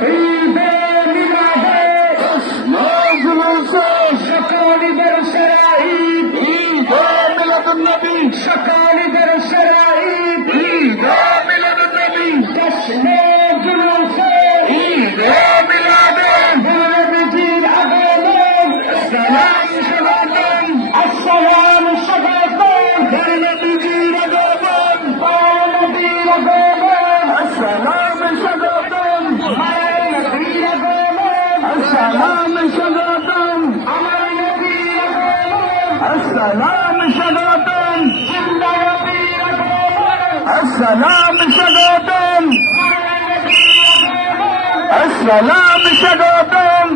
ঈদে السلام شغلتان السلام شغلتان السلام شغلتان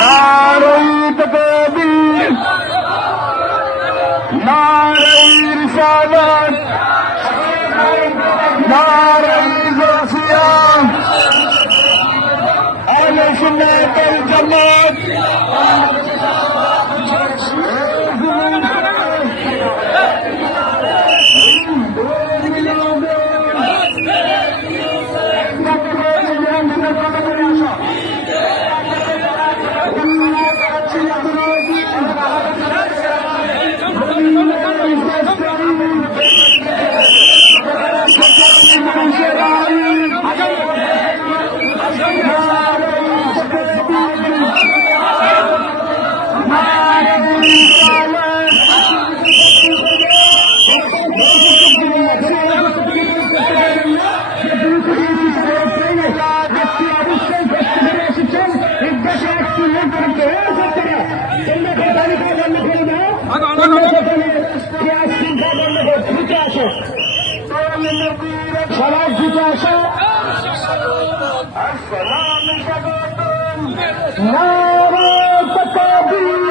ناري تكابير ناري رسالات ناري زوسيان أنا سنة الجماعة. সবাই জিতে আসো। নারে আসো নারে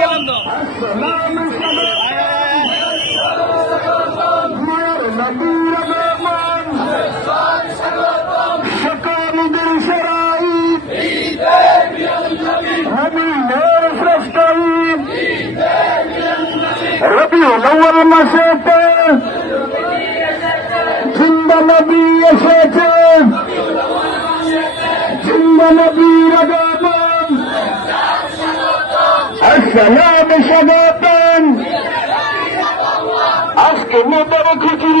গেলাম তো সকলদের রবিউল আউ্য়াল মাসেতে জিন্দা নবী এসেছে। জিন্দা নবীর আগমন আসসালাম স্বাগতম আজকে মোটর খুশির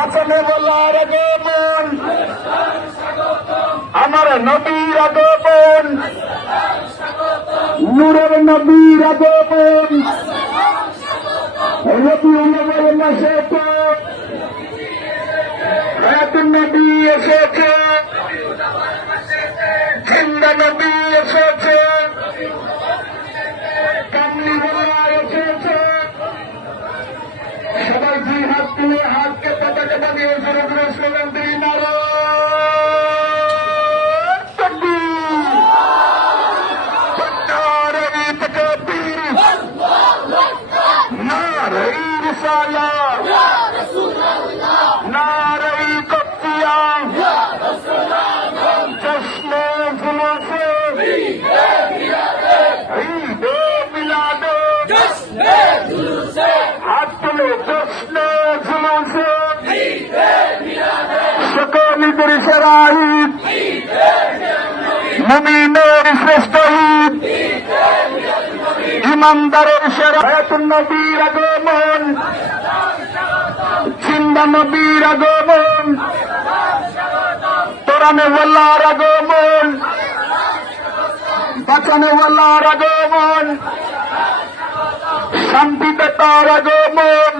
বাঁচানে বলার আগমন আমার নবীর আগমন নূরের নবীর আগমন আউয়াল এসেছে নবী এসেছে। জিন্দা নবী মুমিনের শ্রেষ্ঠ ঈদ। ইমানদারের সেরা হায়াতুন নবীর আগমন। চিন্দা নবীর আগমন। তোরানে ওয়াল্লার আগমন। বাঁচানে ওয়াল্লার আগমন। শান্তিতে তার আগমন।